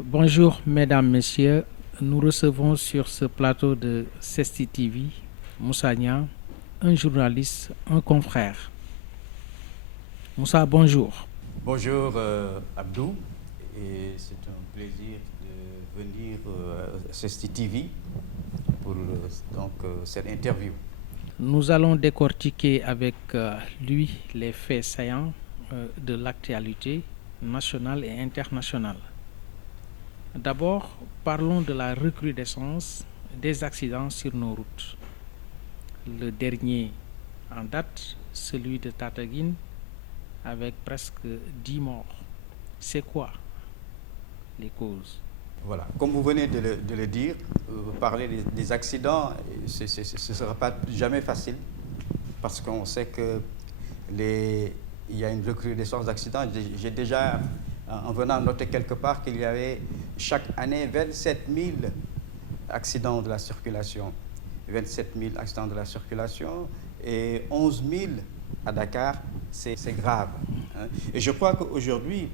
Bonjour mesdames, messieurs. Nous recevons sur ce plateau de CESTI TV Moussa Niang, un journaliste, un confrère. Moussa, bonjour. Bonjour Abdou, et c'est un plaisir de venir à CESTI TV pour cette interview. Nous allons décortiquer avec lui les faits saillants de l'actualité nationale et internationale. D'abord, parlons de la recrudescence des accidents sur nos routes. Le dernier en date, celui de Tataguine, avec presque 10 morts. C'est quoi les causes? Voilà, comme vous venez de le dire, parler des accidents, ce ne sera pas jamais facile, parce qu'on sait que il y a une recrudescence d'accidents. J'ai déjà, en venant, noté quelque part qu'il y avait chaque année 27 000 accidents de la circulation. 27 000 accidents de la circulation et 11 000 à Dakar, c'est grave. Hein. Et je crois qu'aujourd'hui,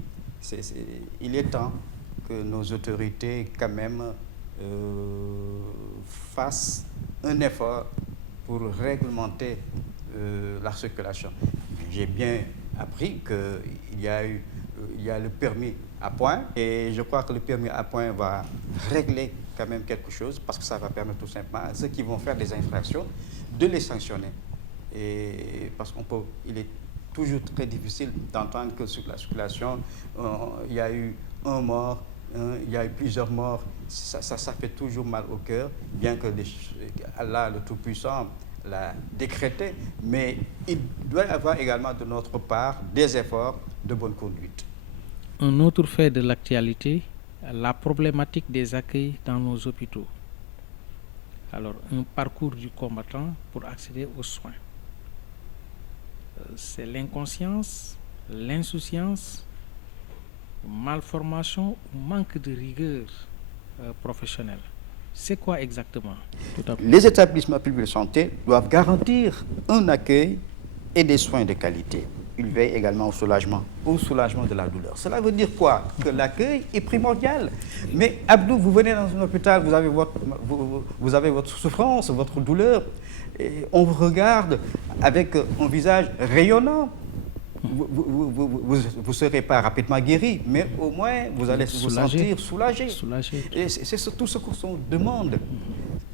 il est temps que nos autorités, quand même, fassent un effort pour réglementer la circulation. J'ai bien appris qu'il y a le permis à point, et je crois que le permis à point va régler quand même quelque chose, parce que ça va permettre tout simplement à ceux qui vont faire des infractions de les sanctionner. Et parce il est toujours très difficile d'entendre que sur la circulation, il y a eu un mort, il y a eu plusieurs morts. Ça fait toujours mal au cœur, bien que Allah, le Tout-Puissant, l'a décrété, mais il doit y avoir également de notre part des efforts de bonne conduite. Un autre fait de l'actualité, la problématique des accueils dans nos hôpitaux. Alors, un parcours du combattant pour accéder aux soins. C'est l'inconscience, l'insouciance, malformation ou manque de rigueur professionnelle. C'est quoi exactement? Les établissements publics de santé doivent garantir un accueil et des soins de qualité. Ils veillent également au soulagement de la douleur. Cela veut dire quoi? Que l'accueil est primordial. Mais Abdou, vous venez dans un hôpital, vous avez votre souffrance, votre douleur, et on vous regarde avec un visage rayonnant. Vous ne serez pas rapidement guéri, mais au moins vous allez vous sentir soulagé. Et c'est tout ce qu'on demande.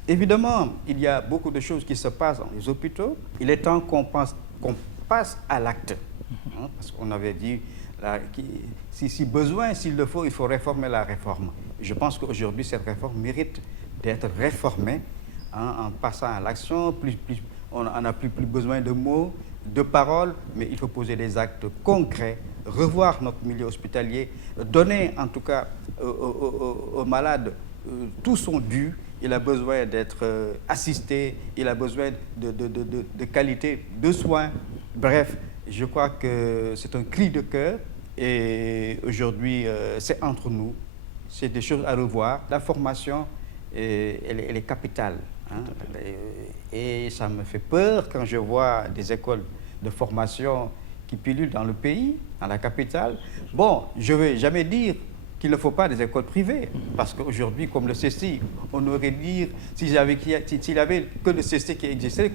Évidemment, il y a beaucoup de choses qui se passent dans les hôpitaux. Il est temps qu'on passe à l'acte. Hein, parce qu'on avait dit, si besoin, s'il le faut, il faut réformer la réforme. Je pense qu'aujourd'hui, cette réforme mérite d'être réformée, hein, en passant à l'action. On n'a plus besoin de mots, de paroles, mais il faut poser des actes concrets, revoir notre milieu hospitalier, donner en tout cas aux malades tout son dû. Il a besoin d'être assisté, il a besoin de qualité de soins. Bref, je crois que c'est un cri de cœur, et aujourd'hui, c'est entre nous. C'est des choses à revoir. La formation, elle est capitale. Hein, et ça me fait peur quand je vois des écoles de formation qui pullulent dans le pays, dans la capitale. Bon, je ne vais jamais dire qu'il ne faut pas des écoles privées, parce qu'aujourd'hui, comme le CESTI, on aurait dit, s'il n'y avait que le CESTI qui existait,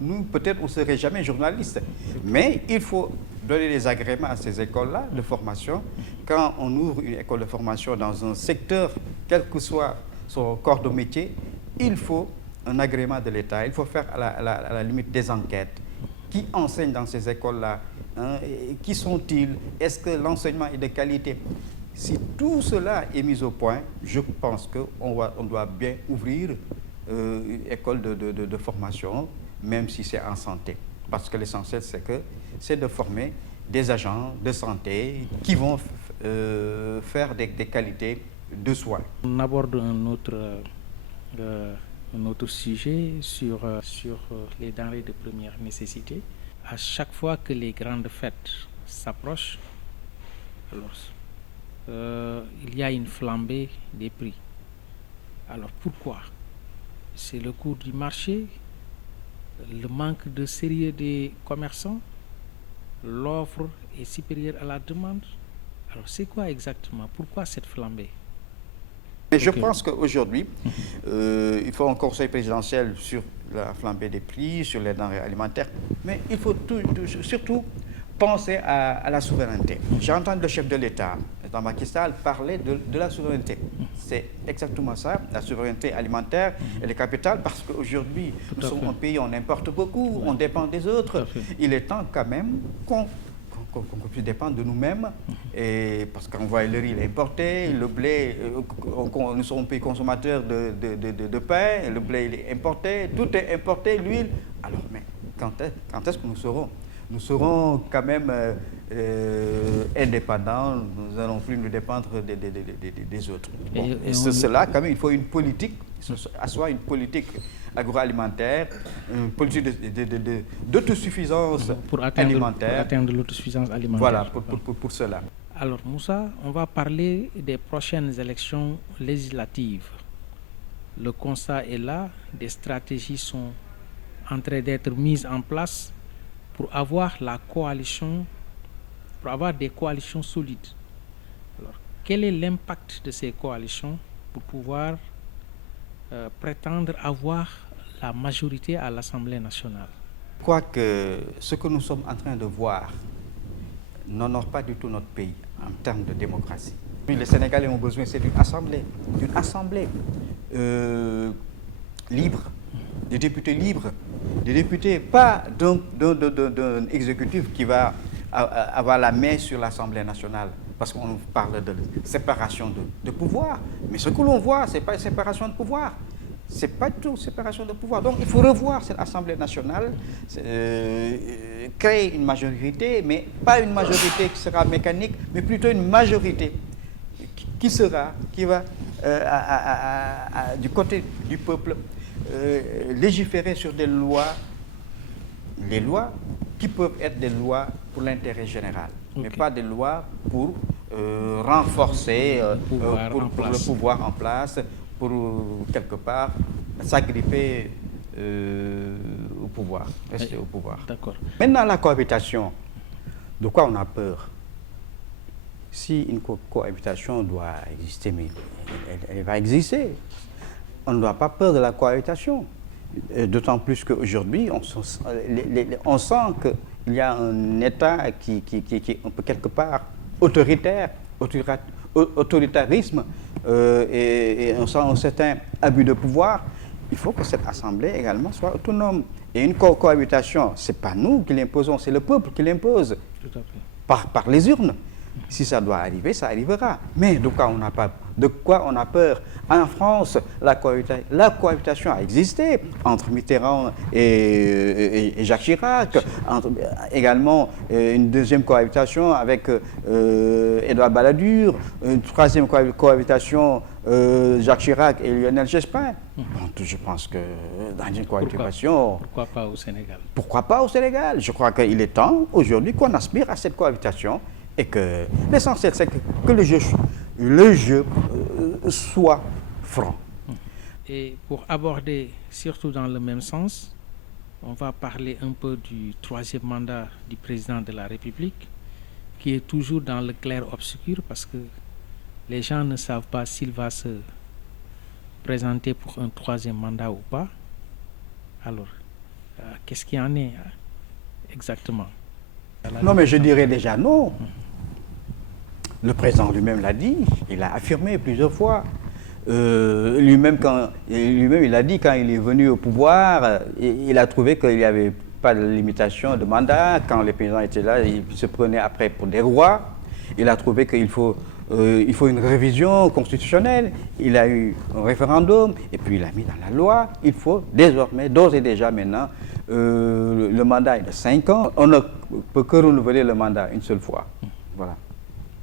nous, peut-être, on ne serait jamais journalistes. Mais il faut donner des agréments à ces écoles-là de formation. Quand on ouvre une école de formation dans un secteur, quel que soit son corps de métier, il faut un agrément de l'État. Il faut faire à la limite des enquêtes. Qui enseigne dans ces écoles-là? Hein? Qui sont-ils? Est-ce que l'enseignement est de qualité? Si tout cela est mis au point, je pense qu'on doit bien ouvrir une école de formation, même si c'est en santé. Parce que l'essentiel, c'est de former des agents de santé qui vont faire des qualités de soins. On aborde un autre sujet sur les denrées de première nécessité. À chaque fois que les grandes fêtes s'approchent, il y a une flambée des prix. Alors pourquoi? C'est le cours du marché, le manque de sérieux des commerçants, l'offre est supérieure à la demande. Alors c'est quoi exactement? Pourquoi cette flambée? Mais je pense qu'aujourd'hui, il faut un conseil présidentiel sur la flambée des prix, sur les denrées alimentaires, mais il faut surtout penser à la souveraineté. J'ai entendu le chef de l'État, dans Macky Sall, parler de la souveraineté. C'est exactement ça, la souveraineté alimentaire, elle est capitale parce qu'aujourd'hui, nous sommes un pays, on importe beaucoup, on dépend des autres. Il est temps quand même qu'on puisse dépendre de nous-mêmes, et parce qu'on voit le riz importé, le blé, nous sommes un pays consommateur de pain, le blé il est importé, tout est importé, l'huile. Alors, mais quand est-ce que nous serons quand même indépendants, nous n'allons plus nous dépendre des autres. Bon, et cela, quand même, il faut une politique, soit une politique agroalimentaire, une politique d'autosuffisance alimentaire. Pour atteindre l'autosuffisance alimentaire. Voilà, pour cela. Alors, Moussa, on va parler des prochaines élections législatives. Le constat est là, des stratégies sont en train d'être mises en place pour avoir des coalitions solides. Alors, quel est l'impact de ces coalitions pour pouvoir prétendre avoir la majorité à l'Assemblée nationale? Je crois que ce que nous sommes en train de voir n'honore pas du tout notre pays en termes de démocratie. Les Sénégalais ont besoin, c'est d'une assemblée libre, des députés libres, des députés, pas d'un exécutif qui va avoir la main sur l'Assemblée nationale, parce qu'on parle de séparation de pouvoir. Mais ce que l'on voit, ce n'est pas une séparation de pouvoir. Ce n'est pas du tout une séparation de pouvoir. Donc il faut revoir cette Assemblée nationale, créer une majorité, mais pas une majorité qui sera mécanique, mais plutôt une majorité qui va du côté du peuple légiférer sur des lois, les lois qui peuvent être des lois pour l'intérêt général, mais pas des lois pour renforcer le pouvoir en place, pour quelque part s'agripper au pouvoir, rester au pouvoir. D'accord. Maintenant, la cohabitation, de quoi on a peur? Si une cohabitation doit exister, mais elle va exister. On ne doit pas peur de la cohabitation. D'autant plus qu'aujourd'hui, on sent qu'il y a un État qui est un peu quelque part autoritarisme, et on sent un certain abus de pouvoir. Il faut que cette Assemblée également soit autonome. Et une cohabitation, ce n'est pas nous qui l'imposons, c'est le peuple qui l'impose par les urnes. Si ça doit arriver, ça arrivera. Mais de quoi on a peur? En France, la cohabitation a existé entre Mitterrand et Jacques Chirac. Également, une deuxième cohabitation avec Édouard Balladur. Une troisième cohabitation, Jacques Chirac et Lionel Jospin. Bon, je pense que dans une cohabitation... Pourquoi pas au Sénégal? Pourquoi pas au Sénégal? Je crois qu'il est temps aujourd'hui qu'on aspire à cette cohabitation. Et que l'essentiel, c'est que le jeu soit franc. Et pour aborder, surtout dans le même sens, on va parler un peu du troisième mandat du président de la République, qui est toujours dans le clair-obscur, parce que les gens ne savent pas s'il va se présenter pour un troisième mandat ou pas. Alors, qu'est-ce qu'il y en est exactement? Non, mais je dirais déjà non. Le président lui-même l'a dit, il a affirmé plusieurs fois. Lui-même, il a dit quand il est venu au pouvoir, il a trouvé qu'il n'y avait pas de limitation de mandat. Quand les paysans étaient là, ils se prenaient après pour des rois. Il a trouvé qu'il faut une révision constitutionnelle. Il a eu un référendum et puis il a mis dans la loi. Il faut désormais, d'ores et déjà maintenant, le mandat est de 5 ans. On ne peut que renouveler le mandat une seule fois. Voilà.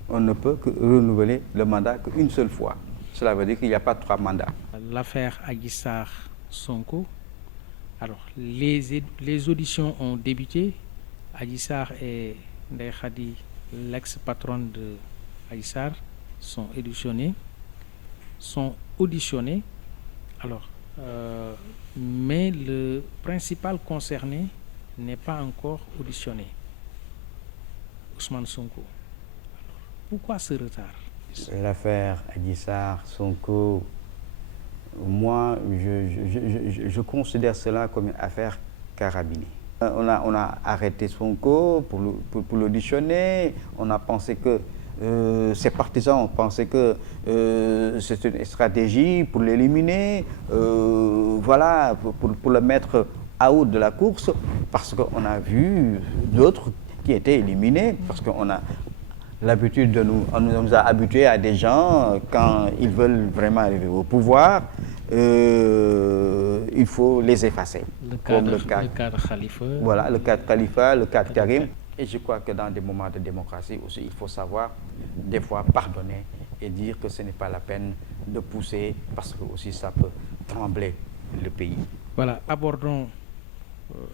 On ne peut que renouveler le mandat qu'une seule fois. Cela veut dire qu'il n'y a pas 3 mandats. L'affaire Adji Sarr Sonko. Alors, les auditions ont débuté. Adji Sarr et Ndeye Khady, l'ex-patronne de Adji Sarr, sont auditionnés. Alors, mais le principal concerné n'est pas encore auditionné, Ousmane Sonko. Alors, pourquoi ce retard? justice. L'affaire Adji Sarr, Sonko, moi, je considère cela comme une affaire carabinée. On a arrêté Sonko pour l'auditionner. On a pensé que ses partisans ont pensé que c'est une stratégie pour l'éliminer, voilà, pour le mettre out de la course, parce qu'on a vu d'autres qui étaient éliminés, parce qu'on a l'habitude on nous a habitués à des gens, quand ils veulent vraiment arriver au pouvoir, il faut les effacer. Le cas de Khalifa. Voilà, le cas de Khalifa, le cas de Karim. Et je crois que dans des moments de démocratie aussi, il faut savoir des fois pardonner et dire que ce n'est pas la peine de pousser, parce que aussi ça peut trembler le pays. Voilà, abordons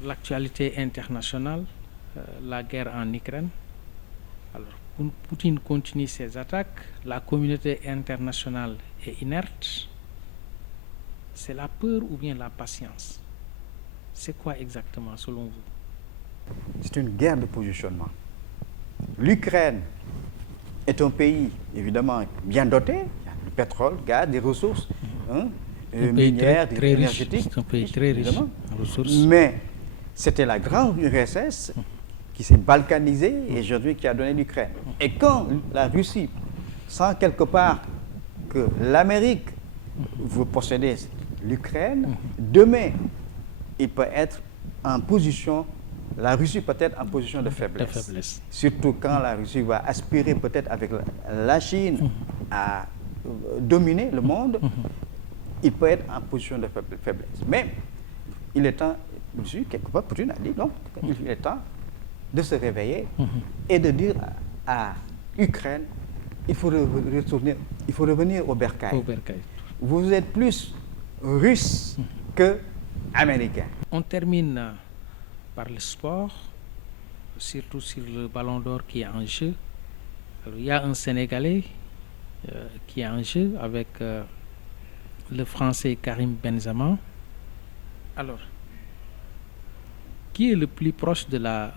l'actualité internationale, la guerre en Ukraine. Alors, Poutine continue ses attaques, la communauté internationale est inerte. C'est la peur ou bien la patience? C'est quoi exactement selon vous? C'est une guerre de positionnement. L'Ukraine est un pays évidemment bien doté, il y a du pétrole, gaz, des ressources minières, énergétiques. C'est un pays très riche en ressources. Mais c'était la grande URSS qui s'est balkanisée et aujourd'hui qui a donné l'Ukraine. Et quand la Russie sent quelque part que l'Amérique veut posséder l'Ukraine, demain, il peut être en position, la Russie peut être en position de faiblesse. Surtout quand la Russie va aspirer peut-être avec la Chine à dominer le monde, il peut être en position de faiblesse. Mais il est temps, quelque part, Poutine a dit, non, il est temps de se réveiller et de dire à l'Ukraine, il faut retourner, il faut revenir au bercail. Vous êtes plus russe que américain. On termine par le sport, surtout sur le ballon d'or qui est en jeu. Alors, il y a un Sénégalais qui est en jeu avec le Français Karim Benzema. Alors, qui est le plus proche de la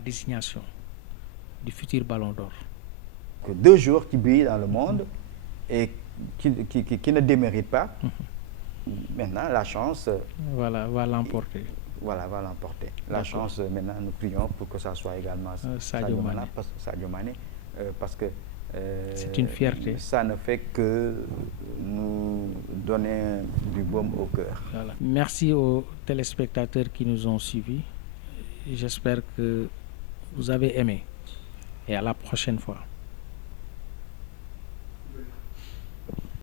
désignation du futur ballon d'or? Deux joueurs qui brillent dans le monde et qui ne déméritent pas. Maintenant, la chance va l'emporter. Voilà, va l'emporter. La chance, maintenant, nous prions pour que ça soit également Sadio Mané, parce que c'est une fierté. Ça ne fait que nous donner du baume au cœur. Voilà. Merci aux téléspectateurs qui nous ont suivis. J'espère que vous avez aimé. Et à la prochaine fois.